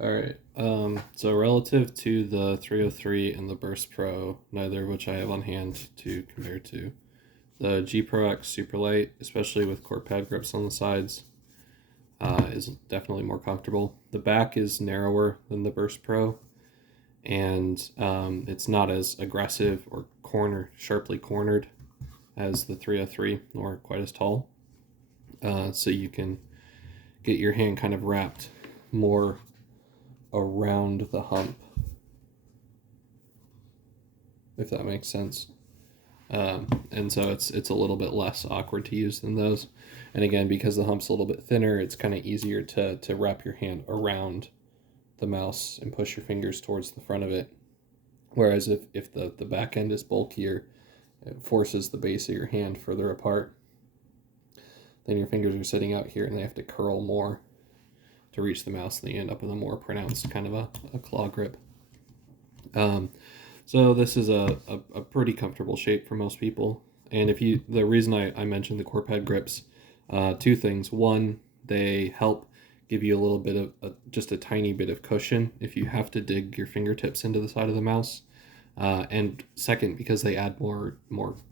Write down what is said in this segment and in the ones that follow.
All right. So relative to the 303 and the Burst Pro, neither of which I have on hand to compare to, the G Pro X Superlight, especially with core pad grips on the sides, is definitely more comfortable. The back is narrower than the Burst Pro, and it's not as aggressive or sharply cornered as the 303, nor quite as tall. So you can get your hand kind of wrapped more around the hump, if that makes sense. And so it's a little bit less awkward to use than those. And again, because the hump's a little bit thinner, it's kind of easier to wrap your hand around the mouse and push your fingers towards the front of it. Whereas if the back end is bulkier, it forces the base of your hand further apart. Then your fingers are sitting out here and they have to curl more to reach the mouse, and they end up with a more pronounced kind of a claw grip. So this is a pretty comfortable shape for most people. And the reason I mentioned the core pad grips, two things. One, they help give you a little bit of just a tiny bit of cushion if you have to dig your fingertips into the side of the mouse. And second, because they add more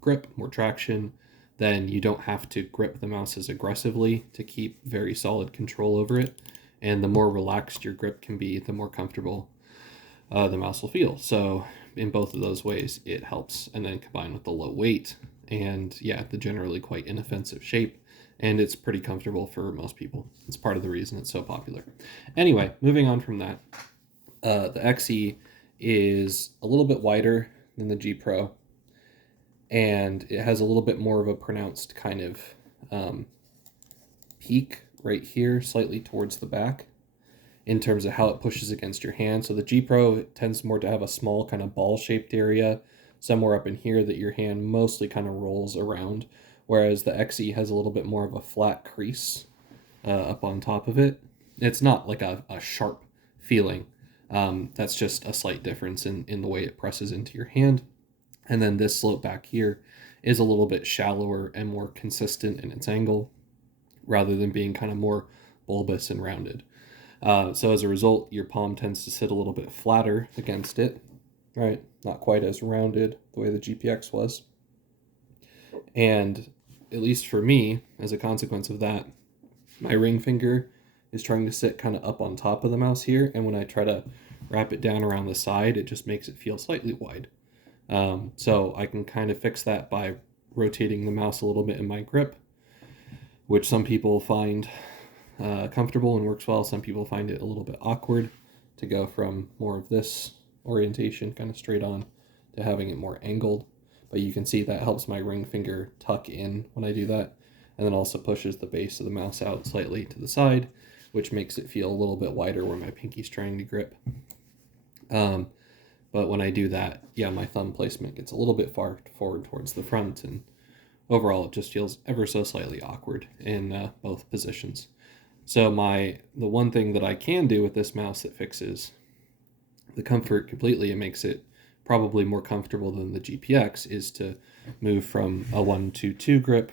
grip, more traction, then you don't have to grip the mouse as aggressively to keep very solid control over it. And the more relaxed your grip can be, the more comfortable the mouse will feel. So in both of those ways, it helps. And then combined with the low weight and the generally quite inoffensive shape, and it's pretty comfortable for most people. It's part of the reason it's so popular. Anyway, moving on from that, the XE is a little bit wider than the G Pro, and it has a little bit more of a pronounced kind of peak right here, slightly towards the back, in terms of how it pushes against your hand. So the G Pro tends more to have a small kind of ball-shaped area somewhere up in here that your hand mostly kind of rolls around, whereas the XE has a little bit more of a flat crease up on top of it. It's not like a sharp feeling. That's just a slight difference in the way it presses into your hand. And then this slope back here is a little bit shallower and more consistent in its angle, rather than being kind of more bulbous and rounded. So as a result, your palm tends to sit a little bit flatter against it, right? Not quite as rounded the way the GPX was. And at least for me, as a consequence of that, my ring finger is trying to sit kind of up on top of the mouse here. And when I try to wrap it down around the side, it just makes it feel slightly wide. So I can kind of fix that by rotating the mouse a little bit in my grip, which some people find comfortable and works well. Some people find it a little bit awkward to go from more of this orientation kind of straight on to having it more angled. But you can see that helps my ring finger tuck in when I do that, and then also pushes the base of the mouse out slightly to the side, which makes it feel a little bit wider where my pinky's trying to grip. But when I do that, my thumb placement gets a little bit far forward towards the front, and overall it just feels ever so slightly awkward in both positions. So the one thing that I can do with this mouse that fixes the comfort completely and makes it probably more comfortable than the GPX is to move from a 1-2-2 grip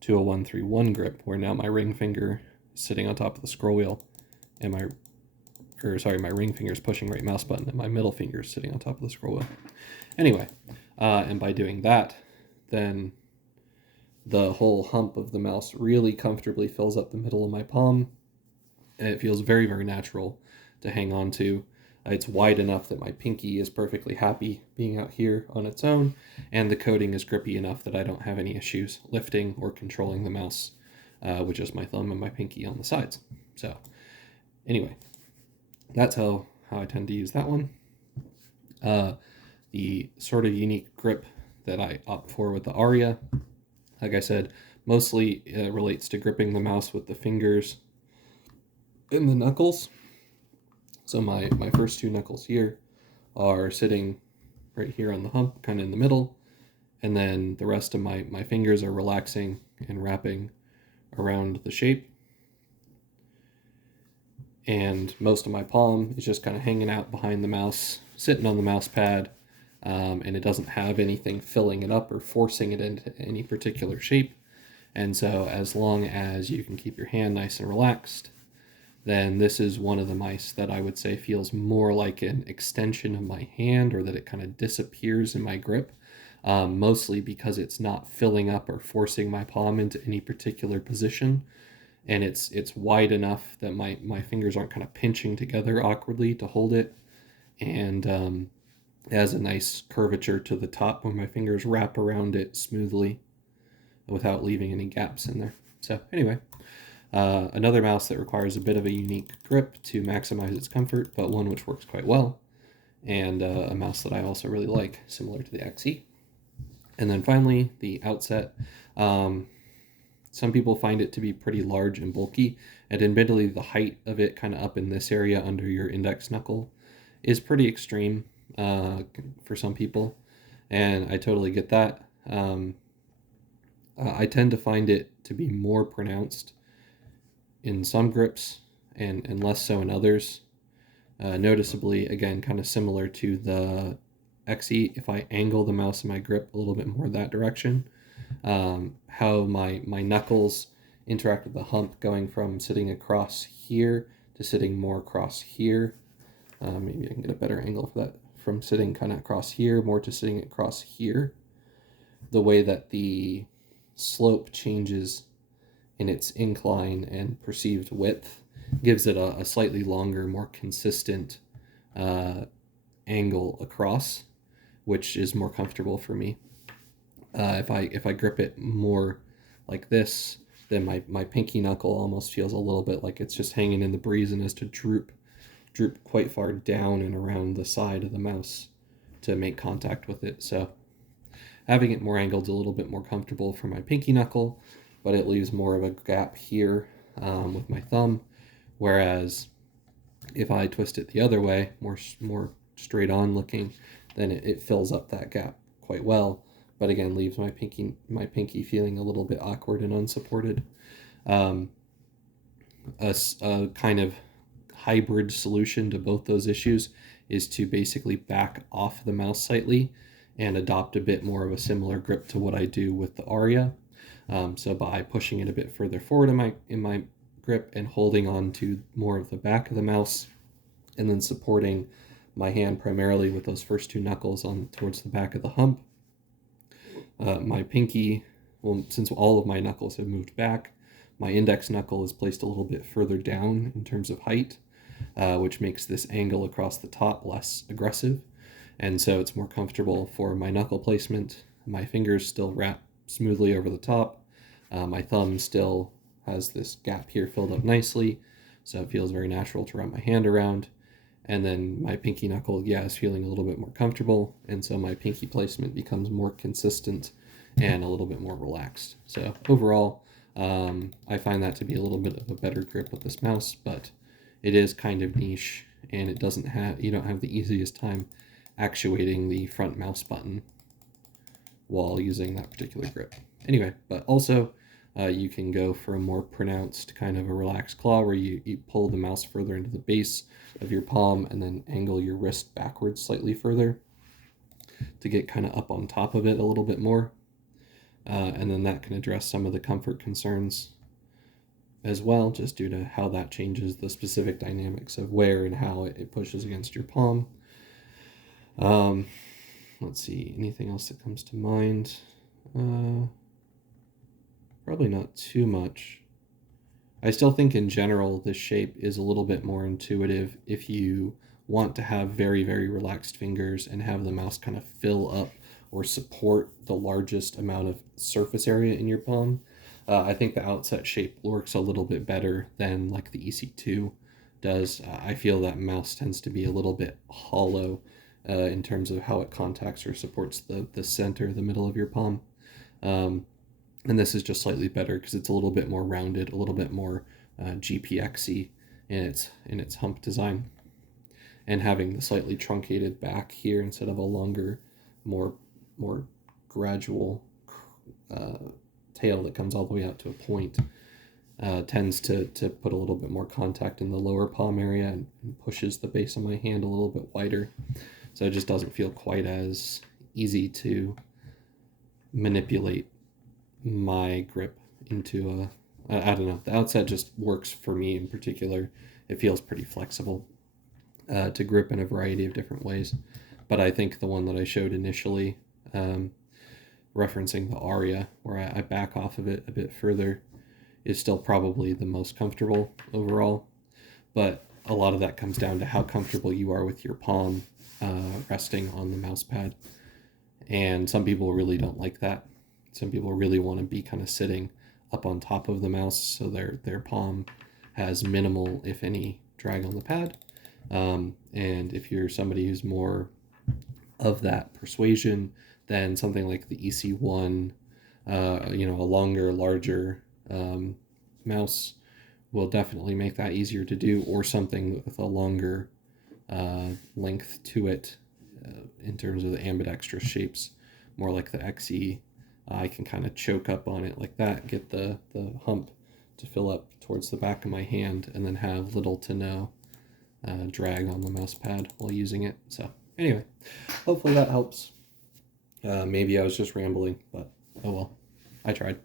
to a 1-3-1 grip, where now my ring finger is sitting on top of the scroll wheel, and my ring finger is pushing right mouse button, and my middle finger is sitting on top of the scroll wheel. Anyway, and by doing that, then the whole hump of the mouse really comfortably fills up the middle of my palm, and it feels very, very natural to hang on to. It's wide enough that my pinky is perfectly happy being out here on its own, and the coating is grippy enough that I don't have any issues lifting or controlling the mouse with just my thumb and my pinky on the sides. So anyway, that's how I tend to use that one. The sort of unique grip that I opt for with the Aria, like I said, mostly relates to gripping the mouse with the fingers and the knuckles. So my first two knuckles here are sitting right here on the hump, kind of in the middle, and then the rest of my fingers are relaxing and wrapping around the shape. And most of my palm is just kind of hanging out behind the mouse, sitting on the mouse pad, and it doesn't have anything filling it up or forcing it into any particular shape. And so as long as you can keep your hand nice and relaxed, then this is one of the mice that I would say feels more like an extension of my hand, or that it kind of disappears in my grip, mostly because it's not filling up or forcing my palm into any particular position. And it's wide enough that my fingers aren't kind of pinching together awkwardly to hold it. And it has a nice curvature to the top where my fingers wrap around it smoothly without leaving any gaps in there. So anyway, another mouse that requires a bit of a unique grip to maximize its comfort, but one which works quite well, and a mouse that I also really like, similar to the XE. And then finally, the Outset. Some people find it to be pretty large and bulky, and admittedly the height of it kind of up in this area under your index knuckle is pretty extreme for some people, and I totally get that. I tend to find it to be more pronounced in some grips and less so in others. Noticeably, again, kind of similar to the XE, if I angle the mouse in my grip a little bit more that direction, how my knuckles interact with the hump, going from sitting across here to sitting more across here. Maybe I can get a better angle for that. From sitting kind of across here more to sitting across here. The way that the slope changes in its incline and perceived width gives it a slightly longer, more consistent angle across, which is more comfortable for me. If I grip it more like this, then my pinky knuckle almost feels a little bit like it's just hanging in the breeze and has to droop quite far down and around the side of the mouse to make contact with it. So having it more angled is a little bit more comfortable for my pinky knuckle, but it leaves more of a gap here with my thumb. Whereas if I twist it the other way, more straight on looking, then it fills up that gap quite well, but again leaves my pinky feeling a little bit awkward and unsupported. A kind of hybrid solution to both those issues is to basically back off the mouse slightly and adopt a bit more of a similar grip to what I do with the Aria. So by pushing it a bit further forward in my grip and holding on to more of the back of the mouse, and then supporting my hand primarily with those first two knuckles on towards the back of the hump. My pinky, well, since all of my knuckles have moved back, my index knuckle is placed a little bit further down in terms of height, which makes this angle across the top less aggressive. And so it's more comfortable for my knuckle placement. My fingers still wrap smoothly over the top. My thumb still has this gap here filled up nicely, so it feels very natural to wrap my hand around. And then my pinky knuckle, is feeling a little bit more comfortable, and so my pinky placement becomes more consistent and a little bit more relaxed. So overall, I find that to be a little bit of a better grip with this mouse, but it is kind of niche, and it doesn't have, you don't have the easiest time actuating the front mouse button while using that particular grip. Anyway, but also you can go for a more pronounced kind of a relaxed claw where you pull the mouse further into the base of your palm and then angle your wrist backwards slightly further to get kind of up on top of it a little bit more. And then that can address some of the comfort concerns as well, just due to how that changes the specific dynamics of where and how it pushes against your palm. Let's see, anything else that comes to mind? Probably not too much. I still think in general this shape is a little bit more intuitive if you want to have very, very relaxed fingers and have the mouse kind of fill up or support the largest amount of surface area in your palm. I think the Outset shape works a little bit better than like the EC2 does. I feel that mouse tends to be a little bit hollow in terms of how it contacts or supports the center, the middle of your palm. And this is just slightly better because it's a little bit more rounded, a little bit more GPX-y in its hump design. And having the slightly truncated back here instead of a longer, more gradual tail that comes all the way out to a point tends to put a little bit more contact in the lower palm area and pushes the base of my hand a little bit wider. So it just doesn't feel quite as easy to manipulate my grip into I don't know. The Outset just works for me in particular it feels pretty flexible to grip in a variety of different ways. But I think the one that I showed initially, referencing the Aria, where I back off of it a bit further, is still probably the most comfortable overall. But a lot of that comes down to how comfortable you are with your palm resting on the mouse pad. And some people really don't like that. Some people really want to be kind of sitting up on top of the mouse so their palm has minimal, if any, drag on the pad. And if you're somebody who's more of that persuasion, then something like the EC1, a longer, larger mouse will definitely make that easier to do, or something with a longer length to it in terms of the ambidextrous shapes, more like the XE. I can kind of choke up on it like that, get the hump to fill up towards the back of my hand, and then have little to no drag on the mouse pad while using it. So anyway, hopefully that helps. Maybe I was just rambling, but oh well, I tried.